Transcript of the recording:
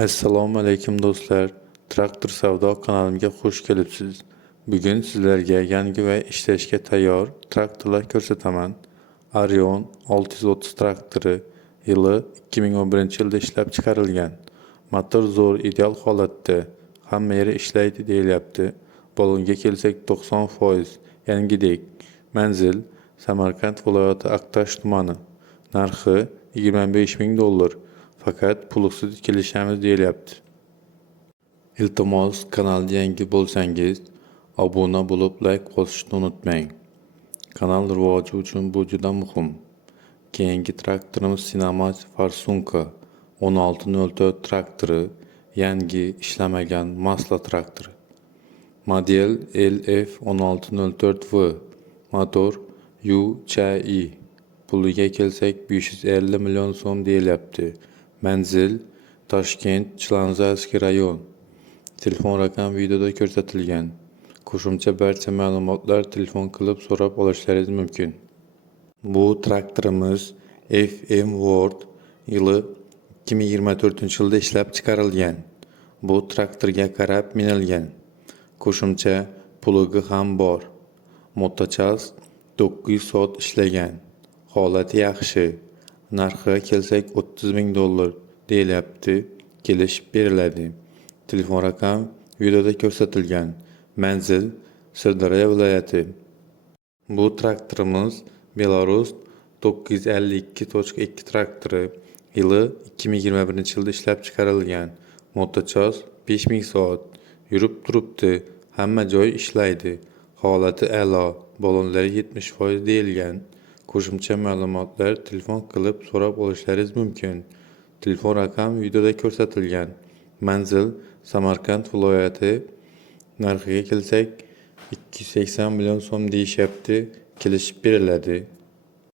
Assalomu alaykum do'stlar. Traktor savdo kanalimga xush kelibsiz. Bugun sizlarga yangi va ishlashga tayyor traktorlar ko'rsataman. Arion 630 traktori yili 2011-yilda ishlab chiqarilgan. Motor zo'r, ideal holatda, hamma yeri ishlaydi deyilyapti. Balonga kelsak 90% yangidek. Manzil Samarqand viloyati Aqtosh tumani. Narxi $25,000. Fakat pulusiz kelishamiz deyilyapti. Iltimos, kanalga yangi bo'lsangiz, obuna bo'lib, like bosishni unutmang. Kanal rivoji uchun bu juda muhim. Keyingi traktorimiz Sinamat Farsunka 1604 traktori, yangi ishlamagan masla traktori. Model LF1604V, motor UCI. Puliga kelsak 550 million so'm deyilyapti. Manzil Toshkent, Chilonzorskiy rayon. Telefon raqam videoda ko'rsatilgan. Qo'shimcha barcha ma'lumotlar telefon qilib so'rab olishlaringiz mumkin. Bu traktorimiz FM World yili 2024-yilda ishlab chiqarilgan. Bu traktorga qarab minilgan. Qo'shimcha plugi ham bor. Motochas 900 soat ishlagan. Holati yaxshi. Narxiga kelsak $30,000 deyilyapti. Kelishib beriladi. Telefon raqam videoda ko'rsatilgan. Manzil Sirdaryo viloyati. Bu traktorimiz Belarus 952.2 traktori yili 2021-yilda ishlab chiqarilgan. Motochas 5000 soat. Yurib turibdi. Hamma joy ishlaydi. Holati a'lo. Balonlari 70% deyilgan. Qo'shimcha ma'lumotlar telefon qilib so'rab olishlaringiz mumkin. Telefon raqam videoda ko'rsatilgan. Manzil Samarqand viloyati. Narxiga kelsak 280 million so'm deyishyapti. Kelishib beriladi.